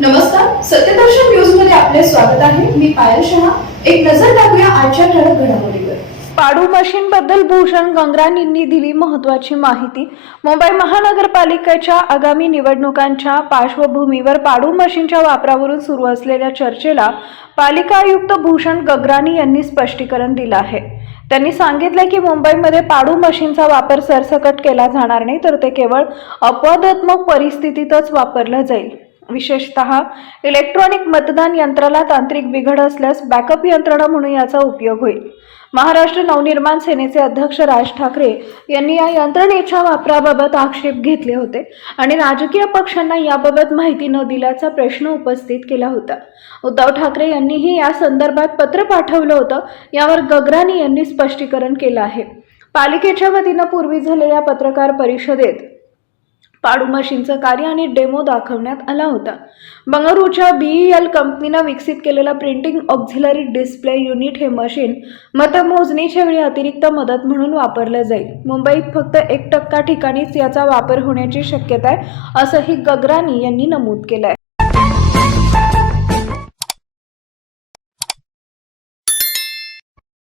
नमस्कार, सत्यदर्शन न्यूज मध्ये आपले स्वागत आहे. मी पायल शहा. एक नजर टाकूया आजच्या ठळक घडामोडीवर. पाडू मशीन बद्दल भूषण गंगरानींनी दिली महत्त्वाची माहिती. मुंबई महानगरपालिकेच्या आगामी निवडणुकांच्या पार्श्वभूमीवर पाडू मशीनच्या वापरावरून सुरू असलेल्या चर्चेला पालिका आयुक्त भूषण गंगरानी यांनी स्पष्टीकरण दिलं आहे. त्यांनी सांगितलं की मुंबईमध्ये पाडू मशीनचा वापर सरसकट केला जाणार नाही, तर ते केवळ अपवादात्मक परिस्थितीतच वापरलं जाईल. विशेषतः इलेक्ट्रॉनिक मतदान यंत्राला तांत्रिक बिघड असल्यास बॅकअप यंत्रणा म्हणून याचा उपयोग होईल. महाराष्ट्र नवनिर्माण सेनेचे अध्यक्ष राज ठाकरे यांनी या यंत्रणेच्या वापराबाबत आक्षेप घेतले होते आणि राजकीय पक्षांना याबाबत माहिती न दिल्याचा प्रश्न उपस्थित केला होता. उद्धव ठाकरे यांनीही या संदर्भात पत्र पाठवलं होतं. यावर गंगरानी यांनी स्पष्टीकरण केलं आहे. पालिकेच्या वतीनं पूर्वी झालेल्या पत्रकार परिषदेत पाडू मशीनचं कार्य आणि डेमो दाखवण्यात आला होता. बंगळुरूच्या BEL कंपनीनं विकसित केलेलं प्रिंटिंग ऑक्झिलरी डिस्प्ले युनिट हे मशीन मतमोजणीच्या वेळी अतिरिक्त मदत म्हणून वापरलं जाईल. मुंबईत फक्त 1% ठिकाणीच याचा वापर होण्याची शक्यता आहे, असंही गंगरानी यांनी नमूद केलंय.